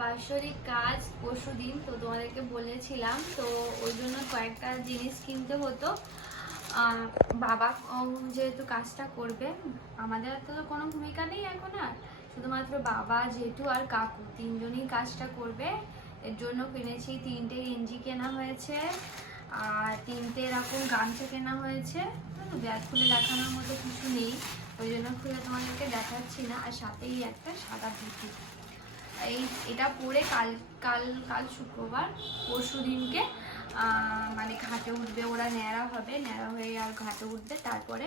বাৎসরিক কাজ পরশু দিন, তো তোমাদেরকে বলেছিলাম। তো ওই জন্য কয়েকটা জিনিস কিনতে হতো। বাবা যেহেতু কাজটা করবে, আমাদের তো কোনো ভূমিকা নেই এখন আর। শুধুমাত্র বাবা, জেঠু আর কাকু তিনজনই কাজটা করবে। এর জন্য কিনেছি তিনটে গেঞ্জি কেনা হয়েছে, আর তিনটে এরকম গামছা কেনা হয়েছে। ব্যাগ খুলে দেখানোর মতো কিছু নেই। ওই জন্য খুলে তোমাদেরকে দেখাচ্ছি না। আর সাথেই একটা সাদা ধুতি। এই, এটা পরে কাল কাল কাল শুক্রবার, পরশু দিনকে মানে ঘাটে উঠবে, ওরা ন্যাড়া হবে, ন্যাড়া হয়ে আর ঘাটে উঠবে, তারপরে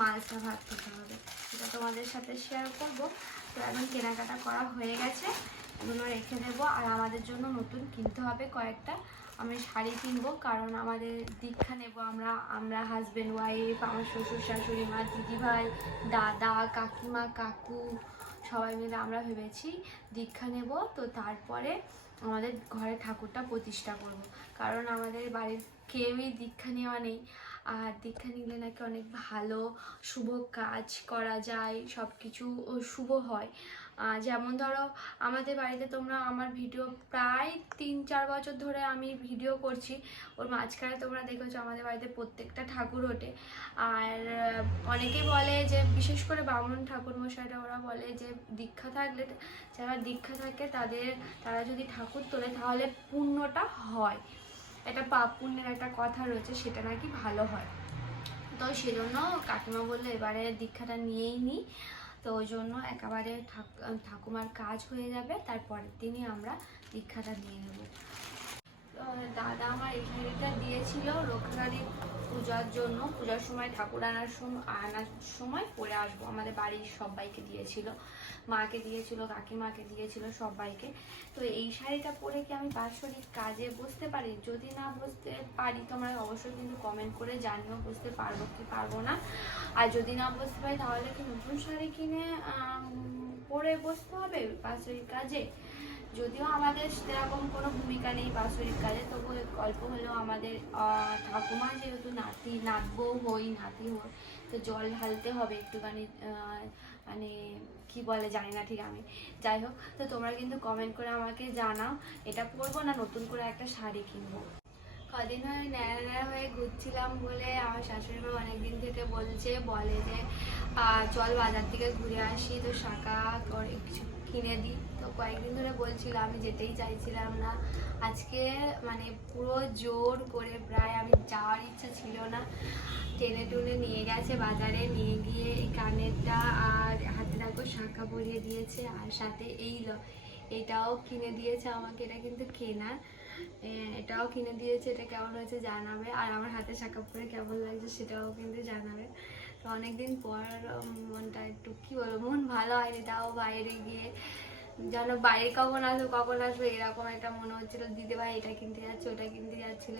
মালসা ভাত খেতে হবে। এটা তোমাদের সাথে শেয়ার করব। তো এখন কেনাকাটা করা হয়ে গেছে, এগুলো রেখে দেবো। আর আমাদের জন্য নতুন কিনতে হবে কয়েকটা। আমি শাড়ি কিনবো, কারণ আমাদের দীক্ষা নেব আমরা আমরা হাজব্যান্ড ওয়াইফ আমার শ্বশুর শাশুড়ি মা, দিদিভাই, দাদা, কাকিমা, কাকু সবাই মিলে আমরা ভেবেছি দীক্ষা নেব, তো তারপরে আমাদের ঘরে ঠাকুরটা প্রতিষ্ঠা করব। কারণ আমাদের বাড়ির কেউই দীক্ষা নেওয়া নেই। আর দীক্ষা নিলে নাকি অনেক ভালো, শুভ কাজ করা যায় সব কিছু শুভ হয়। যেমন ধরো, আমাদের বাড়িতে তোমরা আমার ভিডিও প্রায় তিন চার বছর ধরে আমি ভিডিও করছি। ওর মাঝখানে তোমরা দেখেছ আমাদের বাড়িতে প্রত্যেকটা ঠাকুর ওঠে। আর অনেকেই বলে যে, বিশেষ করে বামুন ঠাকুর মশাইরা ওরা বলে যে, দীক্ষা থাকলে, যারা দীক্ষা থাকে তাদের, তারা যদি ঠাকুর তোলে তাহলে পুণ্যটা হয়। একটা পাপ পুণ্যের একটা কথা রয়েছে, সেটা নাকি ভালো হয়। তো সেজন্য কাকিমা বলল, এবারে দীক্ষাটা নিয়েই নিই তো ওই জন্য একেবারে ঠাক- ঠাকুমার কাজ হয়ে যাবে, তারপরের দিনই আমরা দীক্ষাটা নিয়ে নেব। দাদা আমার এই শাড়িটা দিয়েছিল রক্ষাকালী পূজার জন্য। পূজার সময় ঠাকুর আনার সময় আনার সময় পরে আসব। আমাদের বাড়ির সবাইকে দিয়েছিল। মাকে দিয়েছিল, কাকিমাকে দিয়েছিল সবাইকে। তো এই শাড়িটা পরে কি আমি বাৎসরিক কাজে বসতে পারি? যদি না বসতে পারি তোমরা অবশ্যই কিন্তু কমেন্ট করে জানিও বুঝতে পারব কি পারব না। আর যদি না বসতে পারি তাহলে কি নতুন শাড়ি কিনে পরে বসতে হবে বাৎসরিক কাজে? যদিও আমাদের সেরকম কোনো ভূমিকা নেই বাৎসরিক কালে তবু গল্প হলেও আমাদের ঠাকুমা যেহেতু নাতি নাতবো হই, নাতি হই, তো জল ঢালতে হবে একটুখানি মানে কি বলে জানি না ঠিক আমি। যাই হোক, তো তোমরা কিন্তু কমেন্ট করে আমাকে জানাও, এটা পরবো না নতুন করে একটা শাড়ি কিনবো। কদিন হয়ে, ন্যাড়া ন্যাড়া হয়ে ঘুরছিলাম বলে আমার শাশুড়ি মা অনেকদিন থেকে বলছে, বলে যে চল বাজার থেকে ঘুরে আসি, তো শাঁকা করে কিছু কিনে দিই। তো কয়েকদিন ধরে বলছিল, আমি যেতেই চাইছিলাম না। আজকে মানে পুরো জোর করে প্রায় আমি যাওয়ার ইচ্ছা ছিল না। টেনে টুনে নিয়ে গেছে, বাজারে নিয়ে গিয়ে এই কানেরটা আর হাতে দেখো শাঁখা পরিয়ে দিয়েছে। আর সাথে এই ল, এটাও কিনে দিয়েছে আমাকে, এটা কিন্তু কেনা এটাও কিনে দিয়েছে, এটা কেমন হয়েছে জানাবে। আর আমার হাতে শাঁখা পরে কেমন লাগছে সেটাও কিন্তু জানাবে। তো অনেকদিন পর মনটা একটু কি বলব, মন ভালো হয়নি তাও বাইরে গিয়ে। যেন বাইরে কখন আসবে কখন আসবে, এরকম একটা মনে হচ্ছিল দিদি ভাই এটা কিনতে যাচ্ছে, ওটা কিনতে যাচ্ছিল।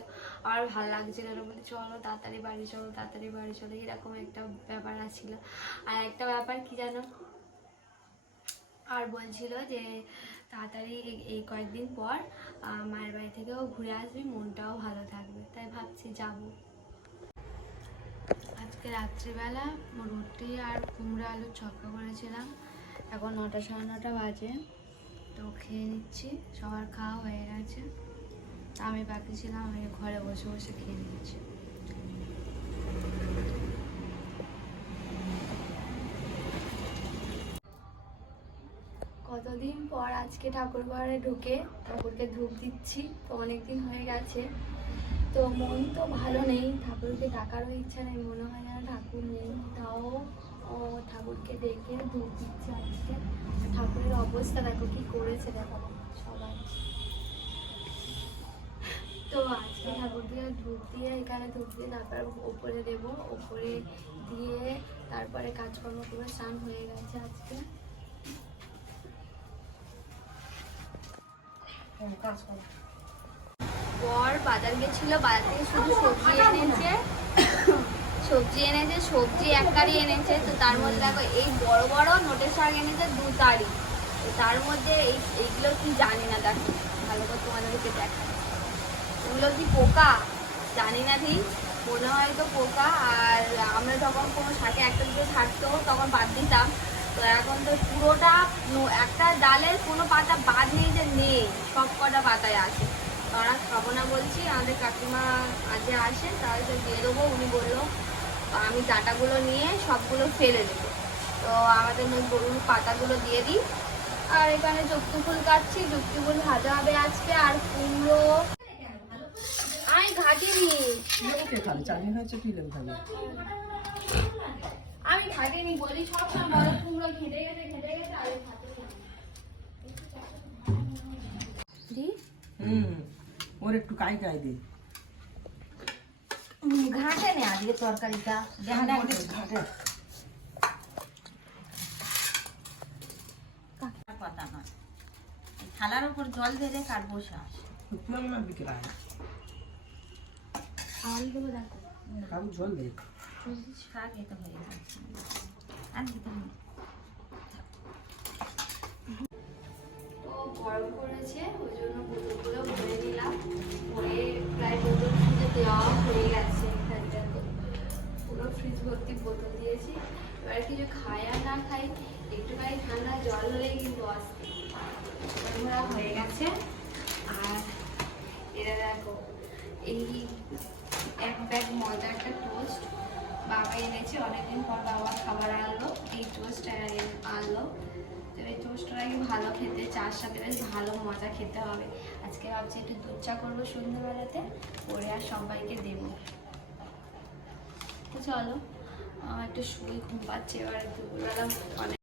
আর ভালো লাগছিল না বলে চলো তাড়াতাড়ি বাড়ি, চলো তাড়াতাড়ি বাড়ি, চলো। এরকম একটা ব্যাপার আছিল। আর একটা ব্যাপার কি জানো? আর বলছিল যে, তাড়াতাড়ি এই কয়েকদিন পর মায়ের বাড়ি থেকেও ঘুরে আসবি, মনটাও ভালো থাকবে। তাই ভাবছি যাব। আজকে রাত্রিবেলা রুটি আর কুমড়ো আলুর ছক্কা করেছিলাম। এখন নটা সাড়ে নটা বাজে। তো খেয়ে নিচ্ছি, সবার খাওয়া হয়ে গেছে। আমি বাকি ছিলাম, আমি ঘরে বসে বসে খেয়ে নিচ্ছি। কতদিন পর আজকে ঠাকুর ঘরে ঢুকে ঠাকুরকে ধূপ দিচ্ছি তো অনেকদিন হয়ে গেছে। তো মন তো ভালো নেই, ঠাকুরকে ডাকারও ইচ্ছা নেই, মনে হয় না ঠাকুর নেই। তাও, ও ঠাকুরকে ডেকে ধূপ দিচ্ছে আজকে। ঠাকুরের অবস্থা দেখো, কি করেছে দেখো সবাই। তো আজকে ঠাকুরকে ধূপ দিয়ে এখানে ধূপ দিয়ে তারপর ওপরে দেব, ওপরে দিয়ে তারপরে কাজকর্ম করে স্নান হয়ে গেছে আজকে। বর বাজার গেছিল, বাজার থেকে শুধু সবজি এনেছে। সবজি এনেছে, সবজি এক কারি এনেছে, তো তার মধ্যে দেখো এই বড় বড় নোটের শাক এনেছে দু তারি। তো তার মধ্যে এই, এইগুলো কি জানি না, দেখো। ভালো করে তোমাদেরকে দেখা এগুলো কি পোকা? জানি না ঠিক। মনে হয় তো পোকা, আর আমরা যখন কোনো শাকে একটা দুটো থাকতো তখন বাদ দিতাম। তো এখন তো পুরোটা, একটা ডালের কোনো পাতা বাদ নেই যে নেই, সব কটা পাতায় আছে। আমরা খাব না বলছি আমাদের কাকিমা আজকে আসে তাহলে দিয়ে দেবো। উনি বলল আমি ডাটাগুলো নিয়ে সবগুলো ফেলে দেবো। তো আমাদের ওই গরুর পাতাগুলো দিয়ে দিই। আর এখানে যুক্তি ফুল কাটছি যুক্তি ফুল ভাজা হবে আজকে আর কুমড়ো। আমি ঘাটিনি আমি ঘাটিনি বলি সব সময় বড় কুমড়ো ঘেটে গেছে ঘেটে গেছে আর দি হুম ওর একটু কাই কাই দে ঘাটে নে আজকে তরকারিটা। দেখা ঘাটে কথা নয়। থালার উপর জল ঢেলে কার বসে আসে জল দে শাক এতে হয়ে যাচ্ছে আর দিতে গরম করেছে ওই জন্য বোতলগুলো ভরে বোতল দেওয়া হয়ে গেছে পুরো ফ্রিজ ভর্তি বোতল দিয়েছি। এবার কিছু খাই আর না খাই একটুখানি ঠান্ডা জল হলেই কিন্তু হয়ে গেছে আর এটা দেখো, এই এক ব্যাগ ময়দা একটা টোস্ট বাবা এনেছে, অনেকদিন পর বাবা খাবার আনলো। এই টোস্ট আনলো তো এই টোস্টটা নাকি ভালো খেতে, চার সাথে বেশ ভালো মজা খেতে হবে। আজকে ভাবছি একটু দুধ চা করব সন্ধ্যেবেলাতে, পরে আর সবাইকে দেব। তো চলো একটু শুয়ে ঘুম পাচ্ছে, এবার দুপুরবেলা অনেক